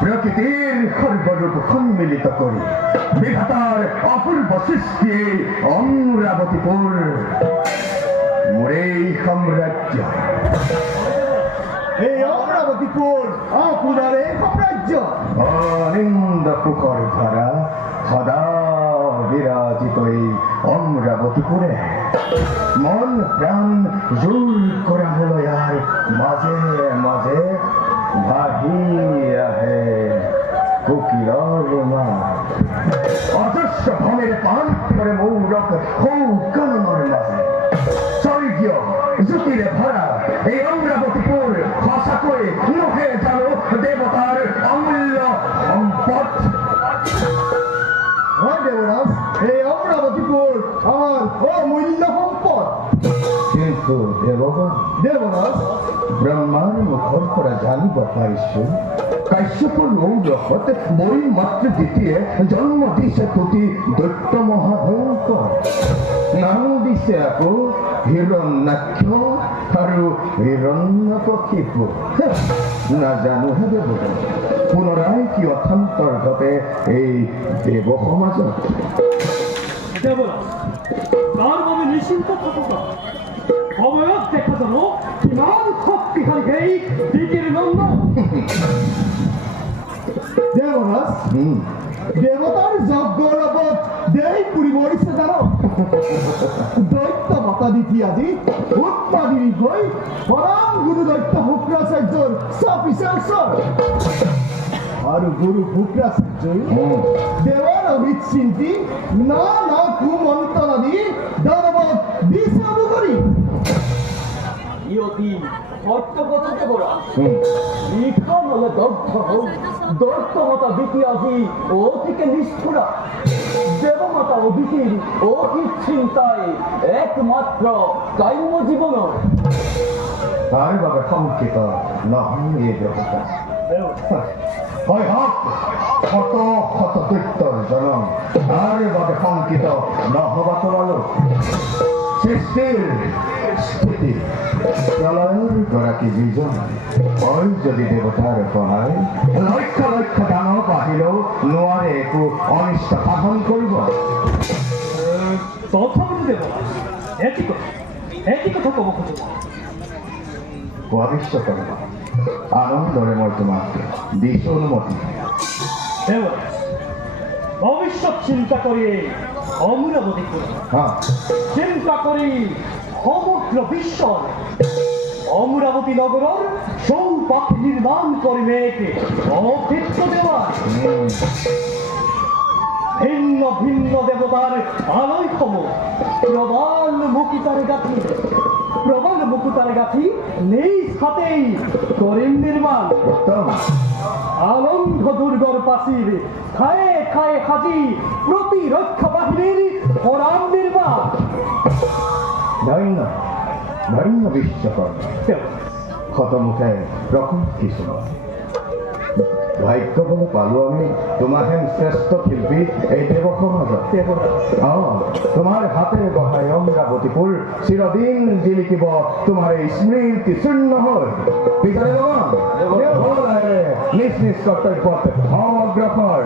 প্রকৃতির সর্বরূপ সম্মিলিত করি বিধাতার অপূর্ব সৃষ্টি অমরাবতীপুর মোরে সাম্রাজ্য। এই অমরাবতীপুর আপনার এই সাম্রাজ্য। অনিন্দ পুকর ধারা সদা বিরাজিত এই অমরাবতীপুরে মন প্রাণ জোর করা হলো আর মাঝে মাঝে ভাহি আহে কোকিলার মা অজস্র ভমের পান করে মৌরক হৌকানোর মাঝে স্বর্গীয় জ্যোতিরে ভরা এই অমরাবতীপুর ভাষা করে নহে জানো দেবতার অমূল্য সম্পদ। দেবরাজ, এই অমরাবতীপুর আমার অমূল্য সম্পদ। কিন্তু দেবরাজ, ব্রহ্মার মুখর করা জানিব পাইছো কাশ্যপ নৌরহত বই মাত্র দ্বিতীয় জন্ম দিছে দুটি দৈত্য মহাভয়ঙ্কর নাম দিছে আকৌ হিরণ্যাক্ষ আৰু হিৰণ্যকশিপু। নাজানো হে দেৱ পুনৰাই কি অথান্তৰ ঘটে এই দেৱ সমাজত। দেবরাজ, তার মনে নিশ্চিন্ত থাকুকা অবয়ব দেখা জানো কিমান শক্তিশালী এই দিকের নন্দ। দেবরাজ, দেবতার যজ্ঞৰ আগত দেই পুৰি মৰিছে জানো। দৈত্য মাতা দিতি আজি উৎপাদিনী হৈ পৰম গুৰু দৈত্য শুক্ৰাচাৰ্যৰ চাপিছে ওচৰ আৰু গুৰু শুক্ৰাচাৰ্যই দেৱৰ অভিচিন্তি নানা কুমন্ত্ৰণা দি দানৱক দিছে কৰি ইয়তি সত্যগত দেবরাজ লিখা নলে দগ্ধ হোক দৈত্যমতা দিতি আজি অতিকে নিষ্ঠুরা দেবমাতা অদিতির অহিত চিন্তায় একমাত্র কাম্য জীবন। তাৰ বাবে শংকিত নহয় এই দেৱতা। হয় হওক শত শত দৈত্যৰ জনম তাৰ বাবে শংকিত নহবা তোমালোক। সৃষ্টিৰ স্থিতি প্ৰলয়ৰ গৰাকী যিজন হয় যদি দেৱতাৰ সহায় লক্ষ লক্ষ দানৱ আহিলেও নোৱাৰে একো অনিষ্ট সাধন কৰিব। তথাপি দেবৰাজ এটি কথা কব খোজো ভৱিষ্য কৰিব আনন্দৰে মই তোমাক দিছো অনুমতি। দেবরাজ, ভবিষ্যৎ চিন্তা করে অমরাবতী করে চিন্তা করি সমগ্র বিশ্ব অমরাবতী নগরের সৌপাঠ নির্মাণ করে মেয়েকে অভিজ্ঞ দেওয়ার ভিন্ন ভিন্ন দেবতার আলোয় খম প্রবল মুকুতার গাথি নিজ হাতেই করিম নির্মাণ। আনন্দ দুর্গর পাশির খায়ে খায়ে হাজি প্রতিরক্ষা বাহিনীর ফরাম নির্মাণ। ধন্য ধন্য বিশ্বকর্মা শতমুখে ৰখোঁ কিছুমান ভাগ্য বলে পালো আমি তোমাৰ হেন শ্ৰেষ্ঠ শিল্পী এই দেৱ সমাজত। তোমাৰ হাতে বহাই অমৰাৱতীপুৰ চিৰদিন জিলিকিব তোমাৰ এই স্মৃতি শূন্য হৈ বিচাৰে নিজ নিজ কৰ্তব্যত অগ্ৰসৰ।